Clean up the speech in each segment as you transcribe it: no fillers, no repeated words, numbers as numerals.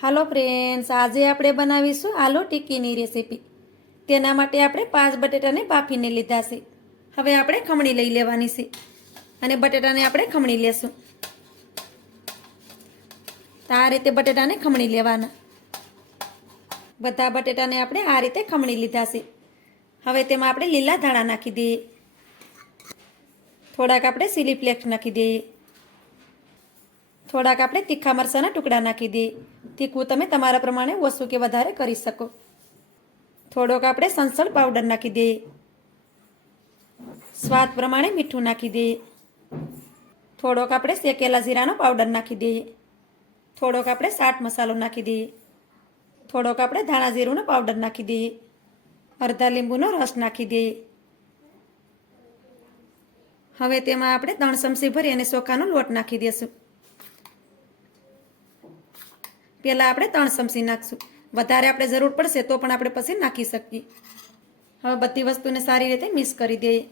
હાલો friends, આજે આપણે બનાવીશું આલુ ટિક્કીની રેસીપી. તેના માટે આપણે 5 બટેટાને બાફીને લીધા છે. હવે આપણે ખમણી લઈ લેવાની છે અને બટેટાને આપણે ખમણી લેશું. તો આ રીતે બટેટાને ખમણી લેવાના. બધા બટેટાને આપણે આ રીતે ખમણી લીધા છે. હવે તેમાં આપણે લીલા ધાણા નાખી દઈએ. થોડાક આપણે ચીલી ફ્લેક્સ નાખી દઈએ. થોડાક આપણે તીખા મરચાંના ટુકડા નાખી દઈએ. તીખું તમે તમારા પ્રમાણે ઓછું કે વધારે કરી શકો. થોડોક આપણે સંસળ પાવડર નાખી દઈએ. સ્વાદ પ્રમાણે મીઠું નાખી દઈએ. થોડોક આપણે શેકેલા જીરાનો પાવડર નાખી દઈએ. થોડોક આપણે ચાટ મસાલો નાખી દઈએ. થોડોક આપણે ધાણા જીરુંનો પાવડર નાખી દઈએ. અડધા લીંબુનો રસ નાખી દઈએ. હવે તેમાં આપણે 3 ચમચી ભરી અને ચોખાનો લોટ નાખી દઈશું. પહેલાં આપણે 3 ચમચી નાખશું. વધારે આપણે જરૂર પડશે તો પણ આપણે પછી નાખી શકીએ. હવે બધી વસ્તુને સારી રીતે મિક્સ કરી દઈએ.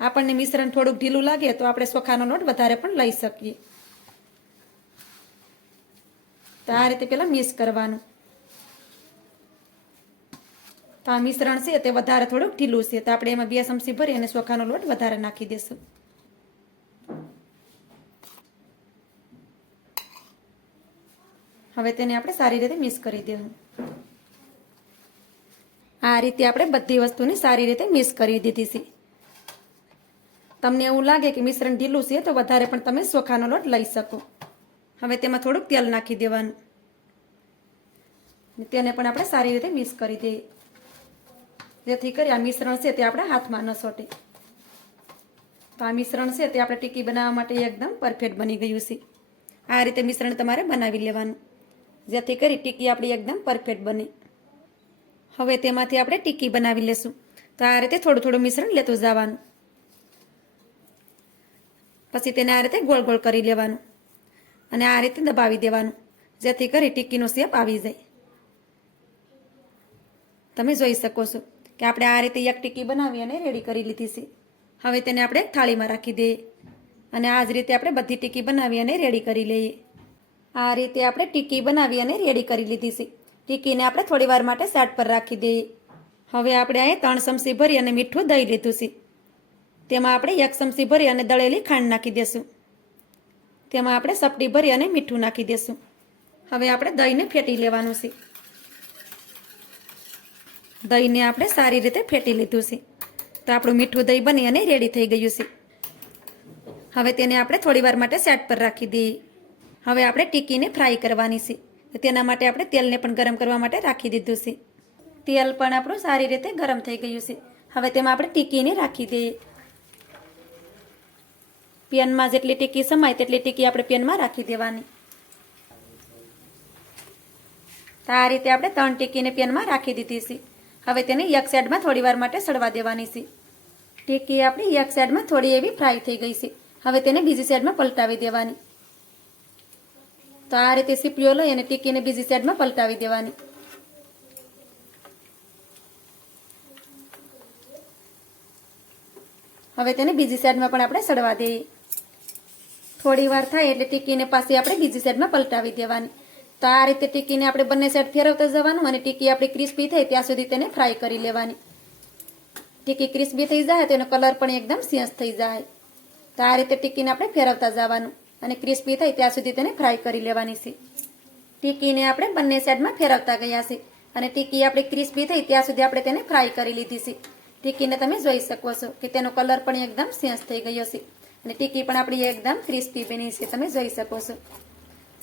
આપણને મિશ્રણ થોડુંક ઢીલું લાગે તો આપણે ચોખાનો લોટ વધારે પણ લઈ શકીએ. તો આ રીતે પહેલાં મિક્સ કરવાનું. તો આ મિશ્રણ છે તે વધારે થોડુંક ઢીલું છે તો આપણે એમાં 2 ચમચી ભરી અને ચોખાનો લોટ વધારે નાખી દઈશું. હવે તેને આપણે સારી રીતે મિક્સ કરી દેવું. આ રીતે આપણે બધી વસ્તુને સારી રીતે મિક્સ કરી દીધી છે. તમને એવું લાગે કે મિશ્રણ ઢીલું છે તો વધારે પણ તમે ચોખાનો લોટ લઈ શકો. હવે તેમાં થોડુંક તેલ નાખી દેવાનું. તેને પણ આપણે સારી રીતે મિક્સ કરી દઈએ, જેથી કરી આ મિશ્રણ છે તે આપણા હાથમાં ન ચોંટે. તો આ મિશ્રણ છે તે આપણે ટિક્કી બનાવવા માટે એકદમ પરફેક્ટ બની ગયું છે. આ રીતે મિશ્રણ તમારે બનાવી લેવાનું, જેથી કરી ટિક્કી આપણી એકદમ પરફેક્ટ બને. હવે તેમાંથી આપણે ટિક્કી બનાવી લેશું. તો આ રીતે થોડું થોડું મિશ્રણ લેતું જવાનું. પછી તેને આ રીતે ગોળ ગોળ કરી લેવાનું અને આ રીતે દબાવી દેવાનું, જેથી કરી ટિક્કીનો શેપ આવી જાય. તમે જોઈ શકો છો કે આપણે આ રીતે એક ટિક્કી બનાવી અને રેડી કરી લીધી છે. હવે તેને આપણે એક થાળીમાં રાખી દઈએ અને આ જ રીતે આપણે બધી ટિક્કી બનાવી અને રેડી કરી લઈએ. આ રીતે આપણે ટિક્કી બનાવી અને રેડી કરી લીધી છે. ટિક્કીને આપણે થોડી વાર માટે સાઈડ પર રાખી દઈએ. હવે આપણે અહીં 3 ચમચી ભરી અને મીઠું દહીં લીધું છે. તેમાં આપણે 1 ચમચી ભરી અને દળેલી ખાંડ નાખી દઈશું. તેમાં આપણે સપટી ભરી અને મીઠું નાખી દઈશું. હવે આપણે દહીંને ફેટી લેવાનું છે. દહીંને આપણે સારી રીતે ફેટી લીધું છે. તો આપણું મીઠું દહીં બની અને રેડી થઈ ગયું છે. હવે તેને આપણે થોડી વાર માટે સાઈડ પર રાખી દઈએ. હવે આપણે ટિક્કીને ફ્રાય કરવાની છે. તો તેના માટે આપણે તેલને પણ ગરમ કરવા માટે રાખી દીધું છે. તેલ પણ આપણું સારી રીતે ગરમ થઈ ગયું છે. હવે તેમાં આપણે ટિક્કીને રાખી દઈએ. પેનમાં જેટલી ટિક્કી સમાય તેટલી ટિક્કી આપણે પેનમાં રાખી દેવાની. તો આ રીતે આપણે 3 ટિક્કીને પેનમાં રાખી દીધી છે. હવે તેને એક સાઈડમાં થોડી વાર માટે સડવા દેવાની છે. ટિક્કી આપણી એક સાઈડમાં થોડી એવી ફ્રાય થઈ ગઈ છે. હવે તેને બીજી સાઈડમાં પલટાવી દેવાની. તો આ રીતે સીપીઓ લઈ અને ટિક્કીને બીજી સાઈડમાં પલટાવી દેવાની. હવે તેને બીજી સાઈડમાં પણ આપણે સડવા દઈએ. થોડી વાર થાય એટલે ટિક્કીને પાછી આપણે બીજી સાઈડમાં પલટાવી દેવાની. તો આ રીતે ટિક્કીને આપણે બંને સાઈડ ફેરવતા જવાનું અને ટિક્કી આપણી ક્રિસ્પી થાય ત્યાં સુધી તેને ફ્રાય કરી લેવાની. ટિક્કી ક્રિસ્પી થઈ જાય તો એનો કલર પણ એકદમ ચેન્જ થઈ જાય. તો આ રીતે ટિક્કીને આપણે ફેરવતા જવાનું અને ક્રિસ્પી થાય ત્યાં સુધી તેને ફ્રાય કરી લેવાની છે. ટિક્કીને આપણે બંને સાઈડમાં ફેરવતા ગયા છે અને ટિક્કી આપણી ક્રિસ્પી થઈ ત્યાં સુધી આપણે તેને ફ્રાય કરી લીધી છે. ટિક્કીને તમે જોઈ શકો છો કે તેનો કલર પણ એકદમ ચેન્જ થઈ ગયો છે અને ટિક્કી પણ આપણી એકદમ ક્રિસ્પી બની છે. તમે જોઈ શકો છો.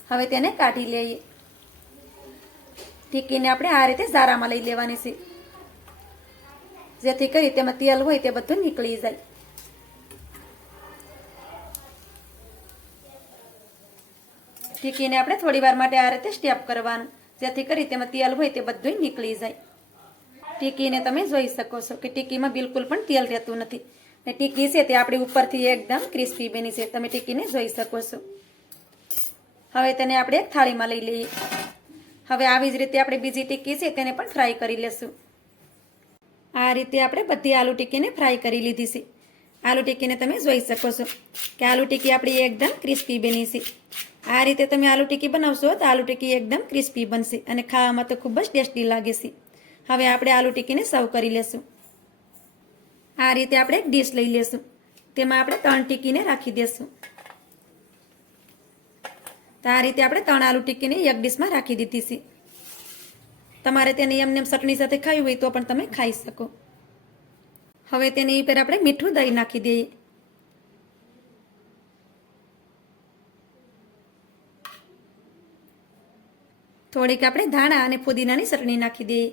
હવે તેને કાઢી લઈએ. ટિક્કીને આપણે આ રીતે ઝારામાં લઈ લેવાની છે, જેથી કરી તેમાં તેલ હોય તે બધું નીકળી જાય. ટિક્કીને આપણે થોડી વાર માટે આ રીતે સ્ટેપ કરવાનું, જેથી કરી તેમાં તેલ હોય તે બધું નીકળી જાય. ટિક્કીને તમે જોઈ શકો છો કે ટિક્કીમાં બિલકુલ પણ તેલ રહેતું નથી. ને ટિક્કી છે તે આપણી ઉપરથી એકદમ ક્રિસ્પી બની છે. તમે ટિક્કીને જોઈ શકો છો. હવે તેને આપણે એક થાળીમાં લઈ લઈએ. હવે આવી જ રીતે આપણે બીજી ટિક્કી છે તેને પણ ફ્રાય કરી લેશું. આ રીતે આપણે બધી આલુ ટિક્કીને ફ્રાય કરી લીધી છે. આલુ ટિક્કીને તમે જોઈ શકો છો કે આલુ ટિક્કી આપણી એકદમ ક્રિસ્પી બની છે. આ રીતે તમે આલુ ટિક્કી બનાવશો તો આલુ ટિક્કી એકદમ ક્રિસ્પી બનશે અને ખાવામાં તો ખૂબ જ ટેસ્ટી લાગે છે. હવે આપણે આલુ ટિક્કીને સર્વ કરી લેશું. આ રીતે આપણે એક ડીશ લઈ લેશું. તેમાં આપણે 3 ટિક્કીને રાખી દેશું. તો આ રીતે આપણે 3 આલુ ટિક્કીને એક ડીશમાં રાખી દીધી છે. તમારે તેને એમને ચટણી સાથે ખાવી હોય તો પણ તમે ખાઈ શકો. હવે તેની ઉપર આપણે મીઠું દહીં નાખી દઈએ. થોડીક આપણે ધાણા અને ફુદીનાની ચટણી નાખી દઈએ.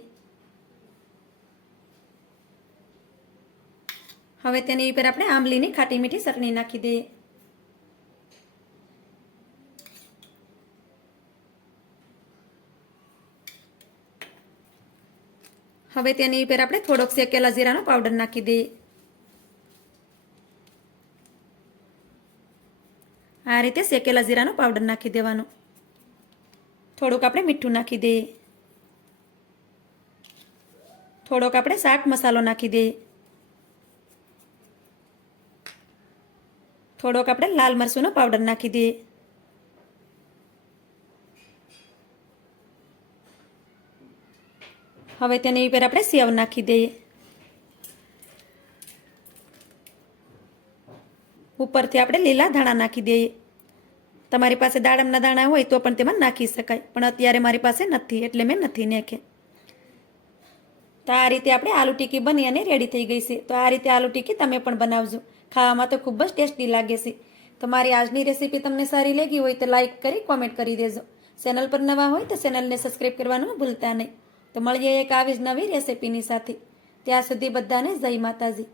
હવે તેની ઉપર આપણે આંબલીની ખાટી મીઠી ચટણી નાખી દઈએ. હવે તેની ઉપર આપણે થોડોક શેકેલા જીરાનો પાવડર નાખી દઈએ. આ રીતે શેકેલા જીરાનો પાવડર નાખી દેવાનો. થોડુંક આપણે મીઠું નાખી દઈએ. થોડોક આપણે ચાટ મસાલો નાખી દઈએ. થોડોક આપણે લાલ મરચુંનો પાવડર નાખી દઈએ. હવે તેની ઉપર આપણે સેવ નાખી દઈએ. ઉપરથી આપણે લીલા ધાણા નાખી દઈએ. તમારી પાસે દાડમના દાણા હોય તો પણ તેમાં નાખી શકાય, પણ અત્યારે મારી પાસે નથી એટલે મેં નથી નાખ્યા. તો આ રીતે આપણે આલુ ટિક્કી બની અને રેડી થઈ ગઈ છે. તો આ રીતે આલુ ટિક્કી તમે પણ બનાવજો. ખાવામાં તો ખૂબ જ ટેસ્ટી લાગે છે. તો મારી આજની રેસીપી તમને સારી લાગી હોય તો લાઈક કરી કોમેન્ટ કરી દેજો. ચેનલ પર નવા હોય તો ચેનલને સબસ્ક્રાઈબ કરવાનું ભૂલતા નહીં. તો મળીએ એક આવી જ નવી રેસીપીની સાથે. ત્યાં સુધી બધાને જય માતાજી.